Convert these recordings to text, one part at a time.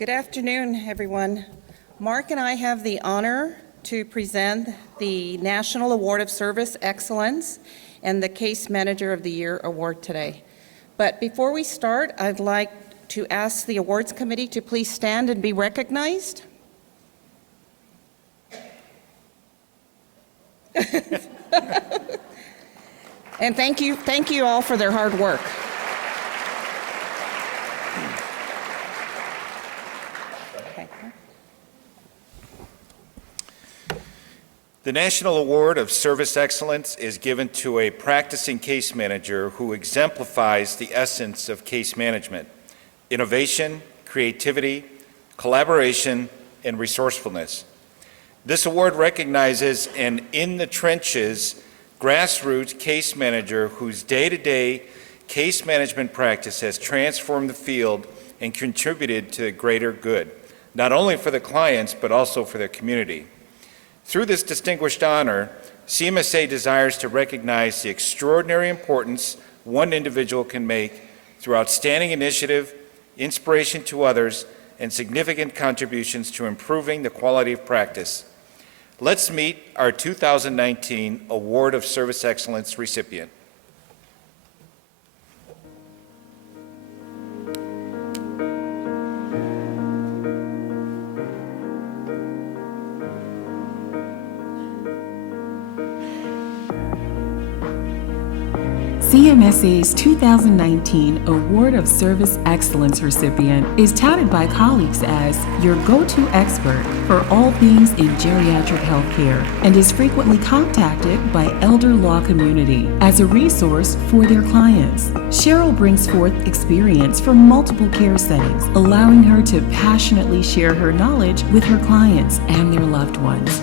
Good afternoon, everyone. Mark and I have the honor to present the National Award of Service Excellence and the Case Manager of the Year Award today. But before we start, I'd like to ask the awards committee to please stand and be recognized. And thank you all for their hard work. The National Award of Service Excellence is given to a practicing case manager who exemplifies the essence of case management: innovation, creativity, collaboration, and resourcefulness. This award recognizes an in-the-trenches, grassroots case manager whose day-to-day case management practice has transformed the field and contributed to the greater good, not only for the clients, but also for their community. Through this distinguished honor, CMSA desires to recognize the extraordinary importance one individual can make through outstanding initiative, inspiration to others, and significant contributions to improving the quality of practice. Let's meet our 2019 Award of Service Excellence recipient. CMSA's 2019 Award of Service Excellence recipient is touted by colleagues as your go-to expert for all things in geriatric healthcare and is frequently contacted by elder law community as a resource for their clients. Cheryl brings forth experience from multiple care settings, allowing her to passionately share her knowledge with her clients and their loved ones.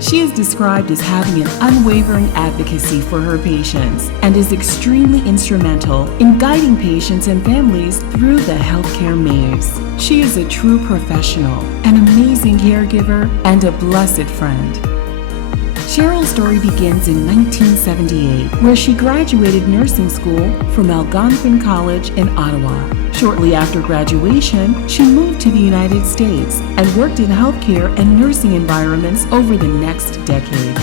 She is described as having an unwavering advocacy for her patients and is extremely instrumental in guiding patients and families through the healthcare maze. She is a true professional, an amazing caregiver, and a blessed friend. Cheryl's story begins in 1978, where she graduated nursing school from Algonquin College in Ottawa. Shortly after graduation, she moved to the United States and worked in healthcare and nursing environments over the next decade.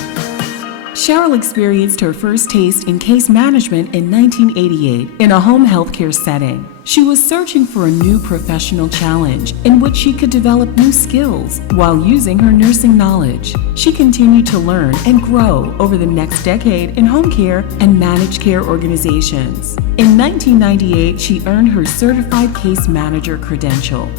Cheryl experienced her first taste in case management in 1988 in a home healthcare setting. She was searching for a new professional challenge in which she could develop new skills while using her nursing knowledge. She continued to learn and grow over the next decade in home care and managed care organizations. In 1998, she earned her Certified Case Manager credential.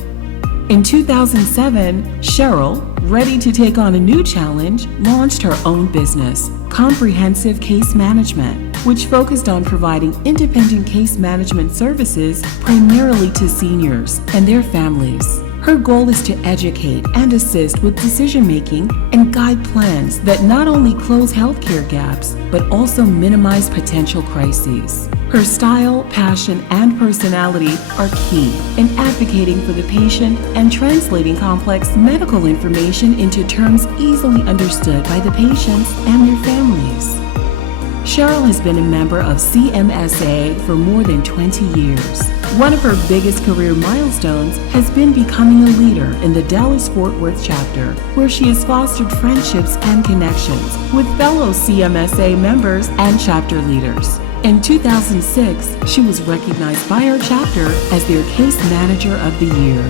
In 2007, Cheryl, ready to take on a new challenge, launched her own business, Comprehensive Case Management, which focused on providing independent case management services primarily to seniors and their families. Her goal is to educate and assist with decision-making and guide plans that not only close healthcare gaps, but also minimize potential crises. Her style, passion, and personality are key in advocating for the patient and translating complex medical information into terms easily understood by the patients and their families. Cheryl has been a member of CMSA for more than 20 years. One of her biggest career milestones has been becoming a leader in the Dallas-Fort Worth chapter, where she has fostered friendships and connections with fellow CMSA members and chapter leaders. In 2006, she was recognized by our chapter as their Case Manager of the Year.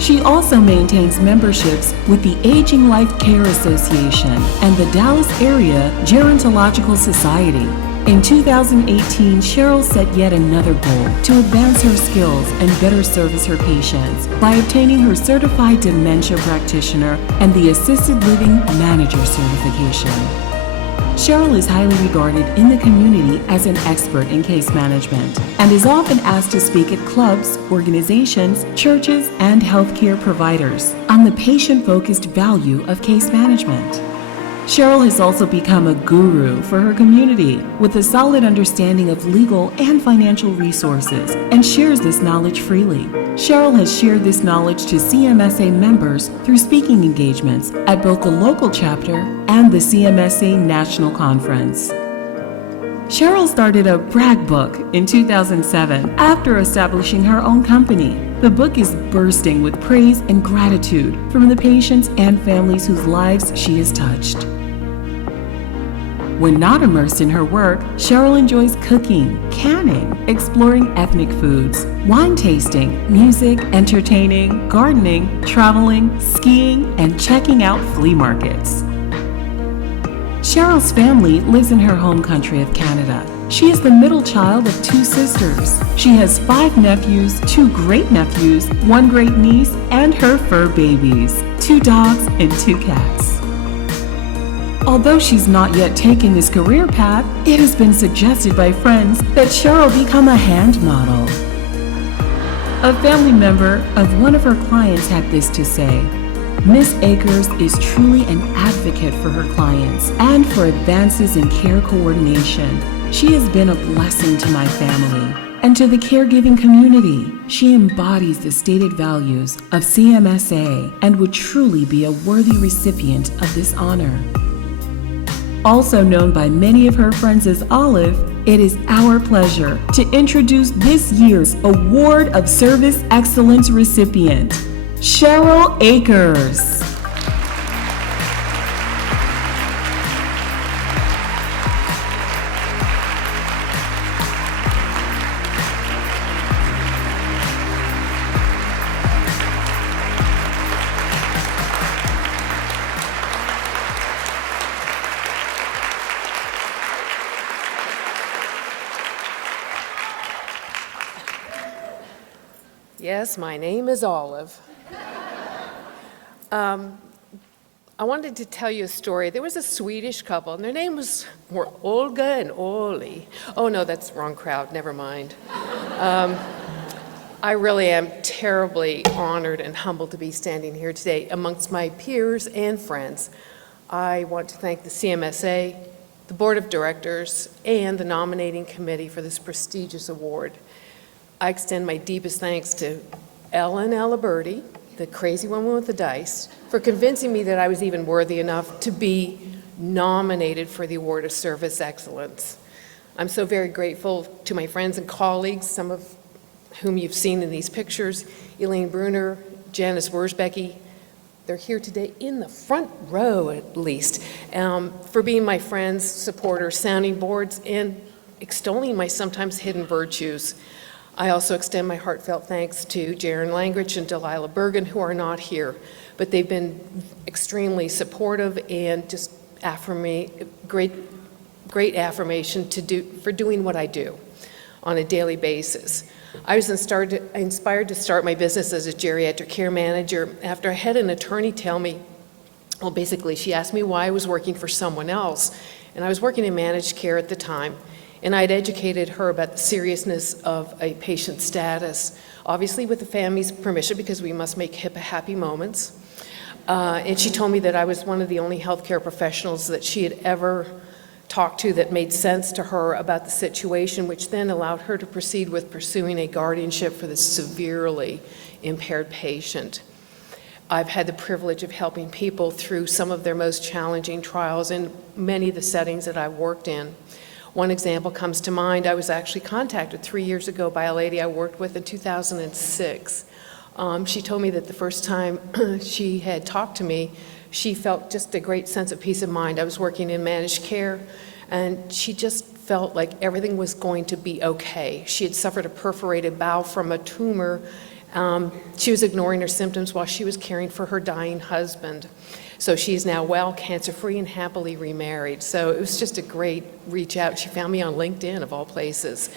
She also maintains memberships with the Aging Life Care Association and the Dallas Area Gerontological Society. In 2018, Cheryl set yet another goal to advance her skills and better service her patients by obtaining her Certified Dementia Practitioner and the Assisted Living Manager certification. Cheryl is highly regarded in the community as an expert in case management and is often asked to speak at clubs, organizations, churches, and healthcare providers on the patient-focused value of case management. Cheryl has also become a guru for her community with a solid understanding of legal and financial resources and shares this knowledge freely. Cheryl has shared this knowledge to CMSA members through speaking engagements at both the local chapter and the CMSA National Conference. Cheryl started a brag book in 2007 after establishing her own company. The book is bursting with praise and gratitude from the patients and families whose lives she has touched. When not immersed in her work, Cheryl enjoys cooking, canning, exploring ethnic foods, wine tasting, music, entertaining, gardening, traveling, skiing, and checking out flea markets. Cheryl's family lives in her home country of Canada. She is the middle child of 2 sisters. She has 5 nephews, 2 great-nephews, 1 great-niece, and her fur babies, 2 dogs and 2 cats. Although she's not yet taken this career path, it has been suggested by friends that Cheryl become a hand model. A family member of one of her clients had this to say: Miss Akers is truly an advocate for her clients and for advances in care coordination. She has been a blessing to my family and to the caregiving community. She embodies the stated values of CMSA and would truly be a worthy recipient of this honor. Also known by many of her friends as Olive, it is our pleasure to introduce this year's Award of Service Excellence recipient, Cheryl Akers. Yes, my name is Olive. I wanted to tell you a story. There was a Swedish couple, and their names were Olga and Olli. Oh, no, that's the wrong crowd. Never mind. I really am terribly honored and humbled to be standing here today amongst my peers and friends. I want to thank the CMSA, the Board of Directors, and the nominating committee for this prestigious award. I extend my deepest thanks to Ellen Aliberti, the crazy woman with the dice, for convincing me that I was even worthy enough to be nominated for the Award of Service Excellence. I'm so very grateful to my friends and colleagues, some of whom you've seen in these pictures, Elaine Bruner, Janice Wurzbecki. They're here today in the front row, at least, for being my friends, supporters, sounding boards, and extolling my sometimes hidden virtues. I also extend my heartfelt thanks to Jaron Langridge and Delilah Bergen, who are not here, but they've been extremely supportive and just great affirmation for doing what I do on a daily basis. I was inspired to start my business as a geriatric care manager after I had an attorney tell me, well, basically, she asked me why I was working for someone else, and I was working in managed care at the time. And I'd educated her about the seriousness of a patient's status, obviously with the family's permission, because we must make HIPAA happy moments. And she told me that I was one of the only healthcare professionals that she had ever talked to that made sense to her about the situation, which then allowed her to proceed with pursuing a guardianship for this severely impaired patient. I've had the privilege of helping people through some of their most challenging trials in many of the settings that I've worked in. One example comes to mind. I was actually contacted 3 years ago by a lady I worked with in 2006. She told me that the first time she had talked to me, she felt just a great sense of peace of mind. I was working in managed care, and she just felt like everything was going to be okay. She had suffered a perforated bowel from a tumor. She was ignoring her symptoms while she was caring for her dying husband. So she's now well, cancer-free, and happily remarried. So it was just a great reach out. She found me on LinkedIn, of all places.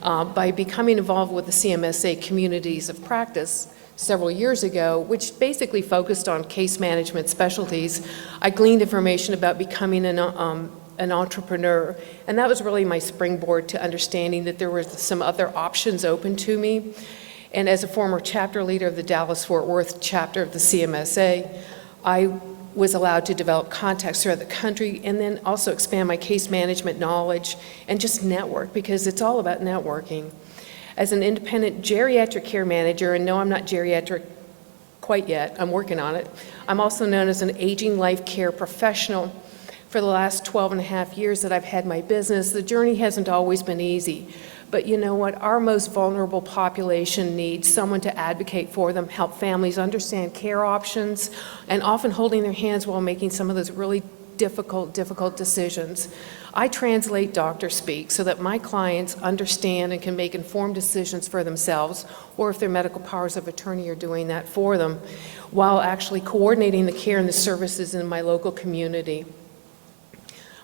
By becoming involved with the CMSA Communities of Practice several years ago, which basically focused on case management specialties, I gleaned information about becoming an entrepreneur. And that was really my springboard to understanding that there were some other options open to me. And as a former chapter leader of the Dallas-Fort Worth chapter of the CMSA, I was allowed to develop contacts throughout the country and then also expand my case management knowledge and just network, because it's all about networking. As an independent geriatric care manager, and no, I'm not geriatric quite yet, I'm working on it, I'm also known as an aging life care professional For the last 12 and a half years that I've had my business, the journey hasn't always been easy. But you know what? Our most vulnerable population needs someone to advocate for them, help families understand care options, and often holding their hands while making some of those really difficult decisions. I translate doctor speak so that my clients understand and can make informed decisions for themselves, or if their medical powers of attorney are doing that for them, while actually coordinating the care and the services in my local community.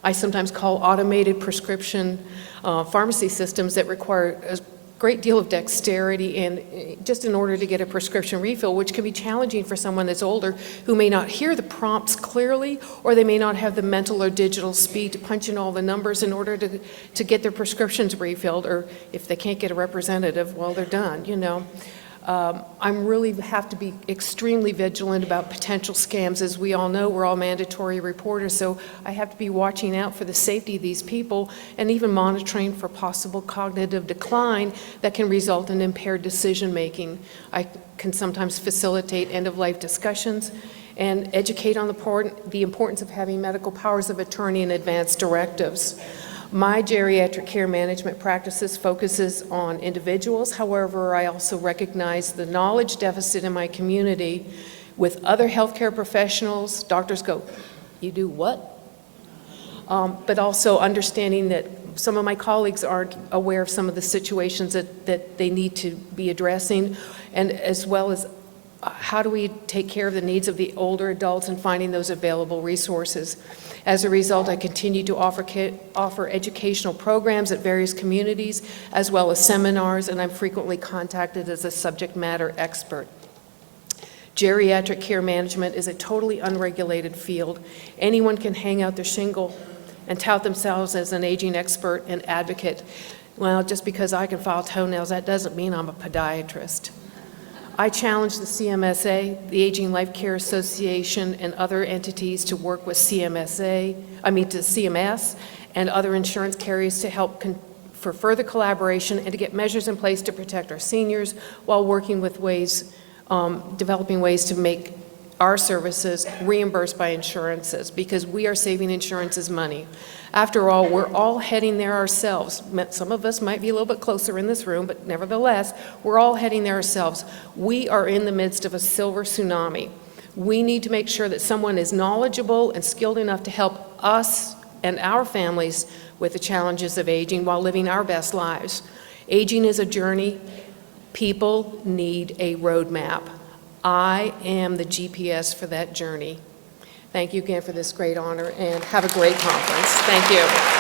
I sometimes call automated prescription pharmacy systems that require a great deal of dexterity and just in order to get a prescription refill, which can be challenging for someone that's older who may not hear the prompts clearly, or they may not have the mental or digital speed to punch in all the numbers in order to get their prescriptions refilled, or if they can't get a representative, well, they're done, you know. I'm really have to be extremely vigilant about potential scams. As we all know, we're all mandatory reporters, so I have to be watching out for the safety of these people and even monitoring for possible cognitive decline that can result in impaired decision-making. I can sometimes facilitate end-of-life discussions and educate on the importance of having medical powers of attorney and advance directives. My geriatric care management practices focuses on individuals. However, I also recognize the knowledge deficit in my community with other healthcare professionals. Doctors go, "You do what?" But also understanding that some of my colleagues aren't aware of some of the situations that they need to be addressing, and as well as how do we take care of the needs of the older adults and finding those available resources. As a result, I continue to offer educational programs at various communities, as well as seminars, and I'm frequently contacted as a subject matter expert. Geriatric care management is a totally unregulated field. Anyone can hang out their shingle and tout themselves as an aging expert and advocate. Well, just because I can file toenails, that doesn't mean I'm a podiatrist. I challenge the CMSA, the Aging Life Care Association, and other entities to work with CMS and other insurance carriers to help for further collaboration and to get measures in place to protect our seniors while working with developing ways to make our services reimbursed by insurances, because we are saving insurance's money. After all, we're all heading there ourselves. Some of us might be a little bit closer in this room, but nevertheless, we're all heading there ourselves. We are in the midst of a silver tsunami. We need to make sure that someone is knowledgeable and skilled enough to help us and our families with the challenges of aging while living our best lives. Aging is a journey. People need a roadmap. I am the GPS for that journey. Thank you again for this great honor, and have a great conference. Thank you.